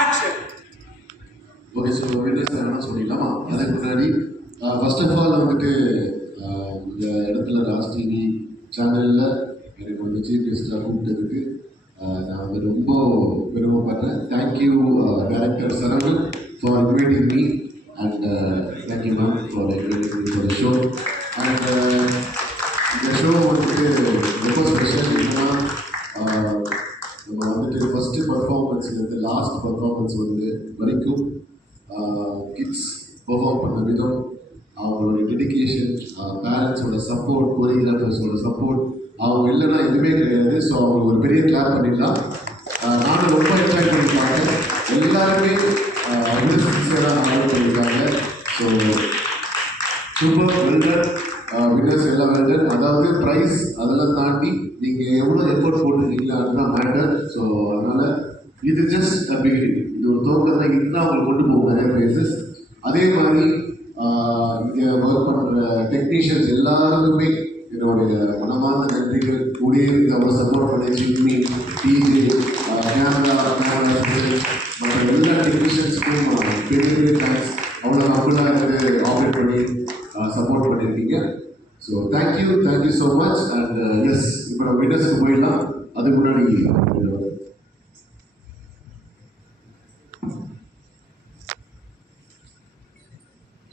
Action. Okay, so winners என்ன சொல்லிடலாமா? அதுக்கு முன்னாடி ஃபர்ஸ்ட் ஆஃப் ஆல் வந்துட்டு இந்த இடத்துல ராஜ் டிவி சேனலில் எனக்கு வந்து சீஃப் கெஸ்டாக கூப்பிட்டதுக்கு நான் வந்து ரொம்ப பெருமைப்படுறேன். Thank you director Saravanan for inviting me and thank you ma'am for inviting me for the show. And இந்த ஷோ வந்துட்டு ரொம்ப ஸ்பெஷல். என்னன்னா நம்ம வந்துட்டு ஃபஸ்ட்டு பர்ஃபார்மன்ஸ்லேருந்து லாஸ்ட் பர்ஃபார்மன்ஸ் வந்து வரைக்கும் கிட்ஸ் பெர்ஃபார்ம் பண்ண விதம், அவங்களோட டெடிக்கேஷன், பேரண்ட்ஸோட சப்போர்ட், கோரியோகிராஃபர்ஸோட சப்போர்ட், அவங்க இல்லைன்னா எதுவுமே கிடையாது. ஸோ அவங்களுக்கு ஒரு பெரிய கிளாப் பண்ணிடலாம். நானும் ரொம்ப என்ஜாய் பண்ணியிருக்காங்க. எல்லாருமே வந்து சின்சியராக ஹேண்டில் பண்ணியிருக்காங்க. ஸோ சூப்பர் வெல்டன் வின்னர்ஸ் எல்லாம் வெல்டன். அதாவது ப்ரைஸ் அதெல்லாம் தாண்டி நீங்கள் எவ்வளோ எஃபர்ட் போட்டுருக்கீங்களா அதுதான் மேட்டர். ஸோ அதனால் இது ஜஸ்ட் பிகினிங். இது ஒரு தோக்கத்தை தான் இதுதான் அவங்க கொண்டு போகும் நிறைய ப்ரைஸஸ். அதே மாதிரி இங்கே ஒர்க் பண்ணுற டெக்னீஷியன்ஸ் எல்லாருக்குமே என்னுடைய மனமார்ந்த நன்றிகள். கூடிய அவங்க சப்போர்ட் பண்ணி சிட்னி, டிஜே, கேமரா மற்ற எல்லா டெக்னீஷியன்ஸுக்கும் பெரிய பெரிய தேங்க்ஸ். அவ்வளோ நம்மளாக இருந்து ஆப்ரேட் பண்ணி சப்போர்ட் பண்ணியிருக்கீங்க. So thank you so much. And yes, இப்போ நம்ம வின்னர்ஸுக்கு போயிடலாம். அதுக்கு முன்னாடி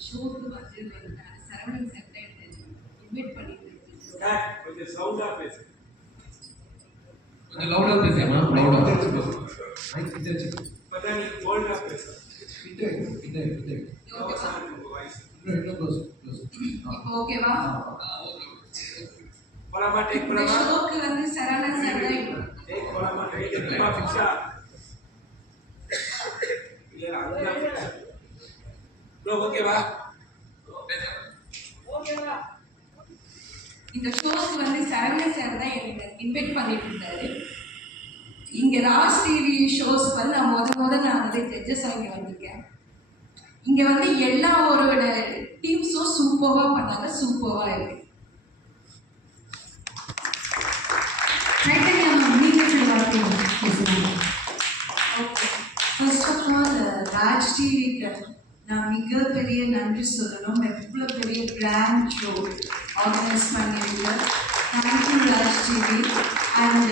ஷோக்கு வந்து சரவணன் சார் இன்வைட் பண்ணிட்டு கொஞ்சம் சவுண்டா பேசு. கொஞ்சம் லவுடா பேசுமா? லவுடா மைக் கிட்ட வச்சு பதா நீ போல்டா பேசு. கிட்ட இன்னும் க்ளோஸ். இப்போ ஓகேவா? போலாமா? டேக் போலாமா? ஷோக்கு வந்து சரவணன் சார் டேக் போலாமா? டேக் ஃபிக்ஸா இல்ல அங்க ஃபிக்ஸ். ப்ரோ ஓகேவா? ஓகேவா? இந்த ஷோக்கு வந்து சரவணன் சார் தான் என்னை இன்வைட் பண்ணிட்டு இருந்தாரு. இங்கே ராஜ் டிவி ஷோஸ்க்கு வந்து நான் நான் வந்து ஜட்ஜஸாக இங்கே வந்திருக்கேன். இங்கே வந்து எல்லா ஒரு டீம்ஸும் சூப்பராக பண்ணாங்க, சூப்பராக இருக்கு. ஃபர்ஸ்ட் ஆஃப் ஆல் ராஜ் டிவிக்கு நான் மிகப்பெரிய நன்றி சொல்லணும். எவ்வளோ பெரிய கிராண்ட் ஷோ ஆர்கனைஸ் பண்ணியிருக்கேன். Thank you Raj TV and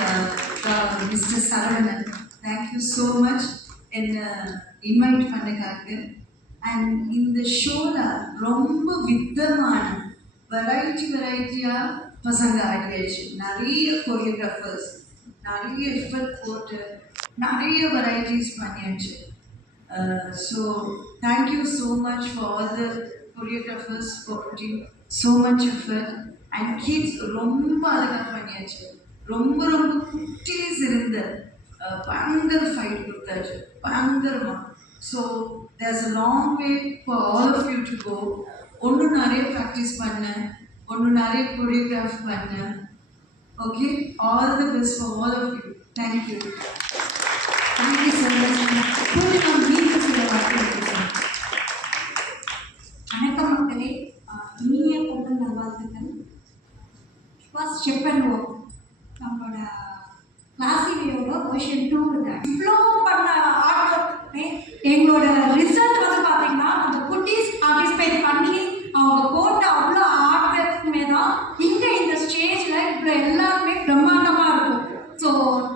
mister Saravanan, thank you so much என்னை இன்வைட் பண்ணக்காக. அண்ட் இந்த ஷோவில் ரொம்ப விதமான வெரைட்டியாக பசங்க ஆடியாச்சு. நிறைய கொரியோகிராஃபர்ஸ் நிறைய எஃபர்ட் போட்டு நிறைய வெரைட்டிஸ் பண்ணியாச்சு. So thank you so much for all the choreographers for putting so much effort. And kids ரொம்ப அழகாக பண்ணியாச்சு. ரொம்ப குட்டீஸ் இருந்த பயங்கர ஃபைட் கொடுத்தாச்சு, பயங்கரமாக. So there's a long way for all of you to go. ஒன்று நிறைய ப்ராக்டிஸ் பண்ணேன், ஒன்று நிறைய கொரியோகிராஃப் பண்ணேன். Okay, all the best for all of you. Thank you. Thank you so much. வணக்கம் மக்களே, இனிய பொங்கல் நல்வாழ்த்துக்கள். ஃபர்ஸ்ட் ஸ்டெப் பண்ணுவோம். நம்மளோட கிளாசிவியோட வெர்ஷன் 2 இவ்வளோ பண்ண ஆர்ட் ஒர்க் எங்களோட ரிசல்ட் வந்து பார்த்தீங்கன்னா அந்த குட்டீஸ் பார்ட்டிசிபேட் பண்ணி அவங்க போட்ட அவ்வளோ ஆர்ட் ஒர்க்குமே தான் இங்கே இந்த ஸ்டேஜில் இப்போ எல்லாருமே பிரம்மாண்டமாக இருக்கும். ஸோ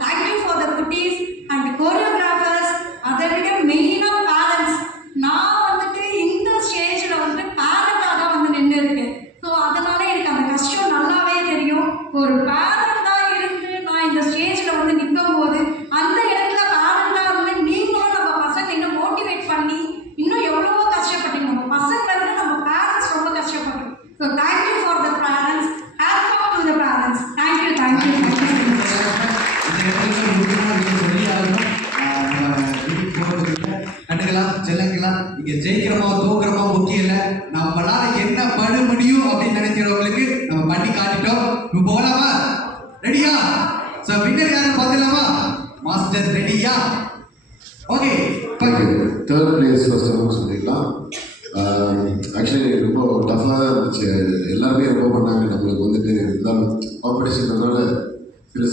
தேங்க்யூ ஃபார் த குட்டீஸ் அண்ட் கோரியோகிராஃபர்ஸ். அதை விட மெயினாக பேரண்ட்ஸ். நான் வந்துட்டு இந்த ஸ்டேஜில் வந்து பேரண்டாக தான் வந்து நின்று இருக்கேன். ஸோ அதனால எனக்கு அந்த கஷ்டம் நல்லாவே தெரியும். ஒரு பேரண்டாக இருந்து நான் இந்த ஸ்டேஜில் வந்து நிற்கும் போது அந்த இடத்துல பேரண்டாக இருந்து நீங்களும் நம்ம பசங்க இன்னும் மோட்டிவேட் பண்ணி இன்னும் எவ்வளவோ கஷ்டப்பட்டீங்க. நம்ம பசங்க வந்து நம்ம பேரண்ட்ஸ் ரொம்ப கஷ்டப்பட்டோம். So thank you for the parents. Hats off to the parents. Thank you. செல்லங்களா, இங்க ஜெயிக்கிறோமா தோக்குறோமா முக்கியம் இல்ல, நம்மளால என்ன பண்ண முடியும் அப்படின்னு நினைக்கிறவங்களுக்கு நம்ம பண்ணி காட்டிட்டோம். இப்போ போகலாமா? ரெடியா? சோ வின்னர் யாரு பார்க்கலாமா? மாஸ்டர் ரெடியா? ஓகே, தேர்ட் பிளேஸ் ஃபர்ஸ்ட் சொல்லிடலாம். ஆக்சுவலி ரொம்ப டஃப்பாக தான் இருந்துச்சு. எல்லாருமே ரொம்ப பண்ணாங்க. நம்மளுக்கு வந்துட்டு இருந்தாலும் காம்படிஷன்றதுனால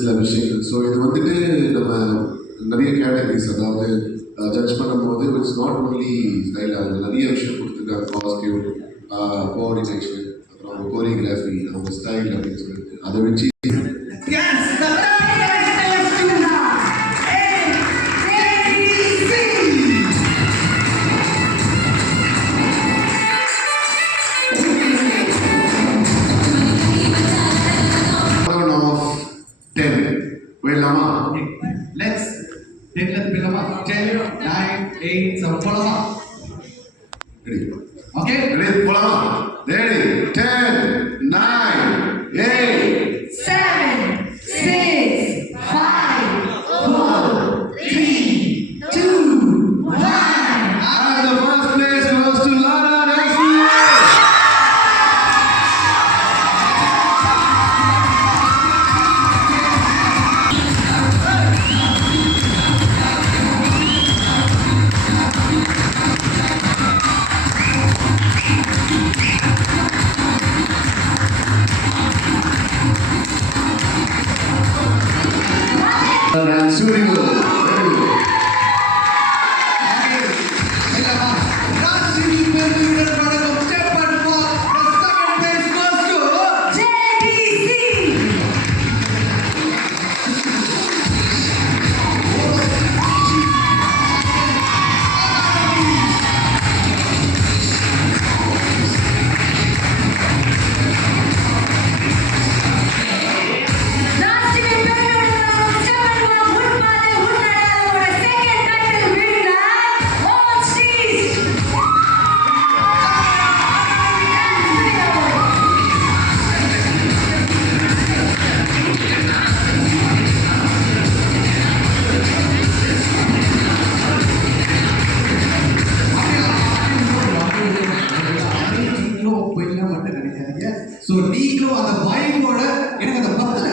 சில விஷயங்கள். ஸோ இது வந்துட்டு நம்ம நிறைய கேட்டகரிஸ், அதாவது ஜட்ஜ் பண்ணும்போது இட்ஸ் நாட் ஒன்லி ஸ்டைல், அதில் நிறைய விஷயம் கொடுத்துருக்காங்க. காஸ்டியூம், கோஆர்டினேஷன், அப்புறம் அவங்க கோரியோகிராஃபி, அவங்க ஸ்டைல் அப்படின்னு சொல்லிட்டு அதை வச்சு Yes, the very best student out of 10 போயிடலாமா? Let's take the pilama. 10, 9, 8, 7, போலாமா? Ready Okay? ரெடி போலாமா? Ready 10 9 8 7, 6, 5, 4, 3, 2, 1. and the first place goes to Lana SVA. And shooting goal. Very good. pilama. Rashmi Perdugar Padagam step and walk. The second place goes to JDC. நீங்களும் போயிடலாம் மட்டும் நினைக்காதீங்க. So நீங்களும் அந்த வைபோட எனக்கு அந்த 10